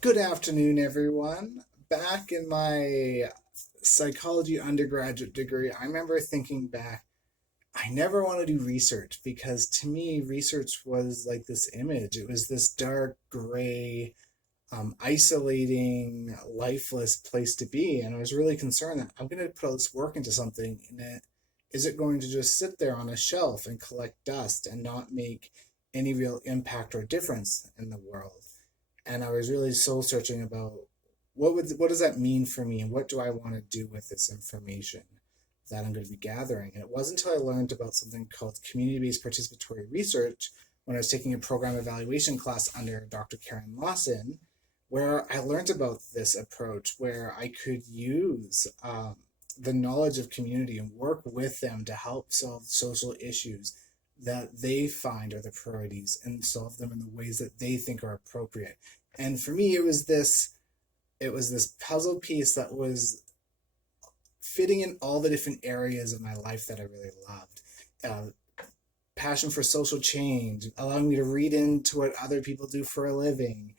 Good afternoon, everyone. Back in my psychology undergraduate degree, I remember thinking back, I never want to do research because to me, research was like this image. It was this dark, gray, isolating, lifeless place to be. And I was really concerned that I'm going to put all this work into something and is it going to just sit there on a shelf and collect dust and not make any real impact or difference in the world? And I was really soul searching about what does that mean for me and what do I want to do with this information that I'm going to be gathering. And it wasn't until I learned about something called community-based participatory research when I was taking a program evaluation class under Dr. Karen Lawson, where I learned about this approach where I could use the knowledge of community and work with them to help solve social issues that they find are the priorities and solve them in the ways that they think are appropriate. And for me, it was this puzzle piece that was fitting in all the different areas of my life that I really loved. Passion for social change, allowing me to read into what other people do for a living,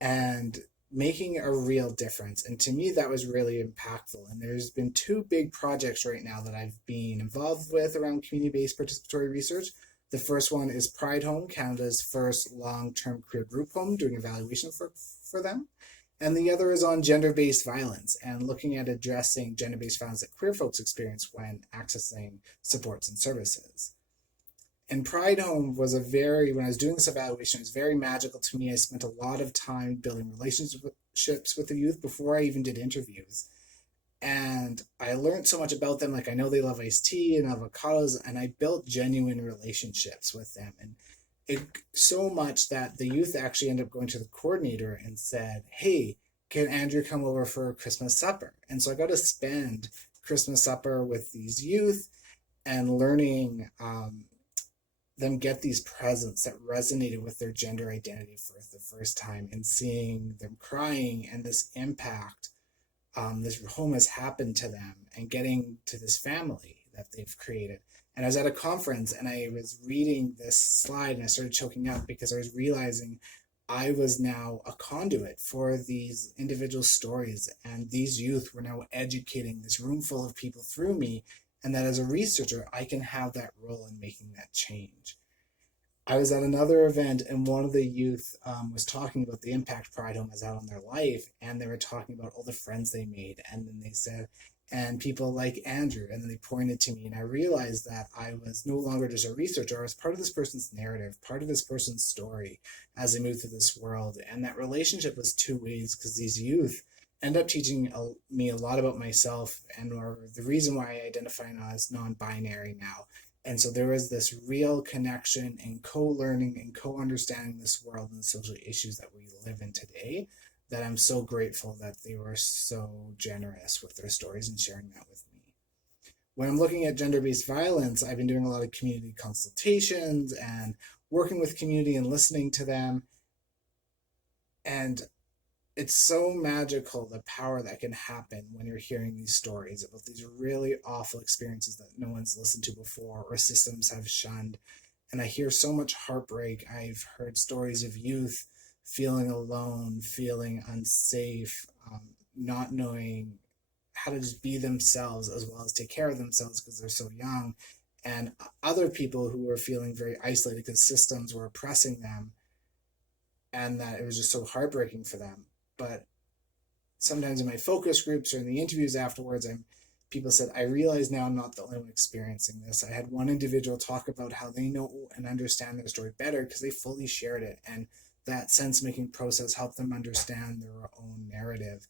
and making a real difference. And to me, that was really impactful. And there's been two big projects right now that I've been involved with around community based participatory research. The first one is Pride Home, Canada's first long term queer group home, doing evaluation for them. And the other is on gender based violence and looking at addressing gender based violence that queer folks experience when accessing supports and services. And Pride Home was when I was doing this evaluation, it was very magical to me. I spent a lot of time building relationships with the youth before I even did interviews. And I learned so much about them. Like, I know they love iced tea and avocados, and I built genuine relationships with them. And it so much that the youth actually ended up going to the coordinator and said, "Hey, can Andrew come over for a Christmas supper?" And so I got to spend Christmas supper with these youth and learning them get these presents that resonated with their gender identity for the first time, and seeing them crying and this impact this home has happened to them, and getting to this family that they've created. And I was at a conference and I was reading this slide and I started choking up because I was realizing I was now a conduit for these individual stories, and these youth were now educating this room full of people through me, and that as a researcher, I can have that role in making that change. I was at another event and one of the youth was talking about the impact Pride Home has had on their life. And they were talking about all the friends they made. And then they said, and people like Andrew. And then they pointed to me. And I realized that I was no longer just a researcher. I was part of this person's narrative, part of this person's story as they moved through this world. And that relationship was two ways, because these youth end up teaching me a lot about myself, and or the reason why I identify as non-binary now. And so there was this real connection and co-learning and co-understanding this world and the social issues that we live in today, that I'm so grateful that they were so generous with their stories and sharing that with me. When I'm looking at gender-based violence, I've been doing a lot of community consultations and working with community and listening to them. And it's so magical the power that can happen when you're hearing these stories about these really awful experiences that no one's listened to before or systems have shunned. And I hear so much heartbreak. I've heard stories of youth feeling alone, feeling unsafe, not knowing how to just be themselves as well as take care of themselves because they're so young, and other people who were feeling very isolated because systems were oppressing them, and that it was just so heartbreaking for them. But sometimes in my focus groups or in the interviews afterwards, people said, I realize now I'm not the only one experiencing this. I had one individual talk about how they know and understand their story better because they fully shared it. And that sense making process helped them understand their own narrative.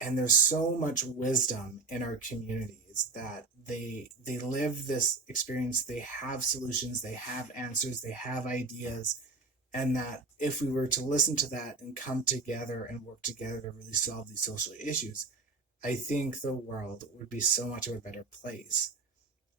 And there's so much wisdom in our communities that they live this experience, they have solutions, they have answers, they have ideas, and that if we were to listen to that and come together and work together to really solve these social issues, I think the world would be so much of a better place.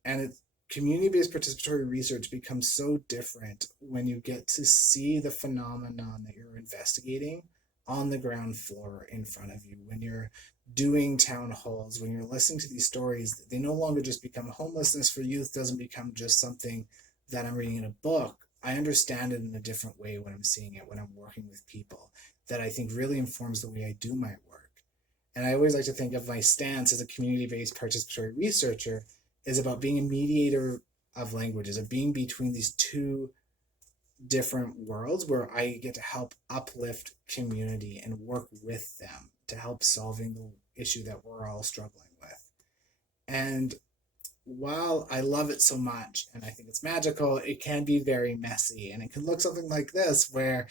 And community-based participatory research becomes so different when you get to see the phenomenon that you're investigating on the ground floor in front of you. When you're doing town halls, when you're listening to these stories, they no longer just become homelessness for youth, doesn't become just something that I'm reading in a book. I understand it in a different way when I'm seeing it, when I'm working with people. that I think really informs the way I do my work. And I always like to think of my stance as a community-based participatory researcher is about being a mediator of languages, of being between these two different worlds where I get to help uplift community and work with them to help solving the issue that we're all struggling with. And while I love it so much and I think it's magical, it can be very messy. And it can look something like this, where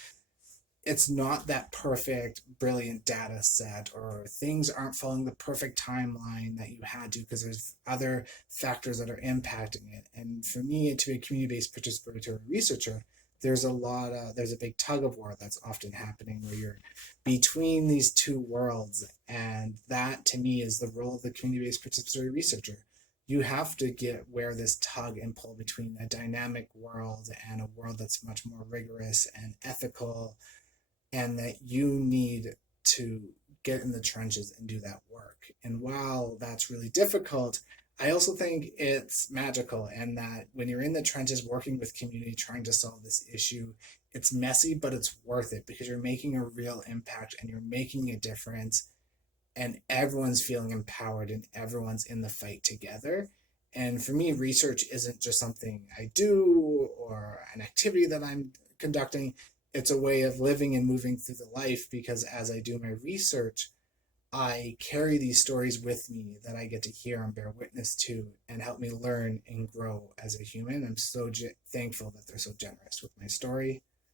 it's not that perfect, brilliant data set, or things aren't following the perfect timeline that you had to because there's other factors that are impacting it. And for me, to be a community-based participatory researcher, there's a big tug of war that's often happening where you're between these two worlds. And that to me is the role of the community-based participatory researcher. You have to wear this tug and pull between a dynamic world and a world that's much more rigorous and ethical, and that you need to get in the trenches and do that work. And while that's really difficult, I also think it's magical, and that when you're in the trenches working with community trying to solve this issue, it's messy, but it's worth it because you're making a real impact and you're making a difference, and everyone's feeling empowered and everyone's in the fight together. And for me, research isn't just something I do or an activity that I'm conducting. It's a way of living and moving through the life, because as I do my research, I carry these stories with me that I get to hear and bear witness to and help me learn and grow as a human. I'm so thankful that they're so generous with my story.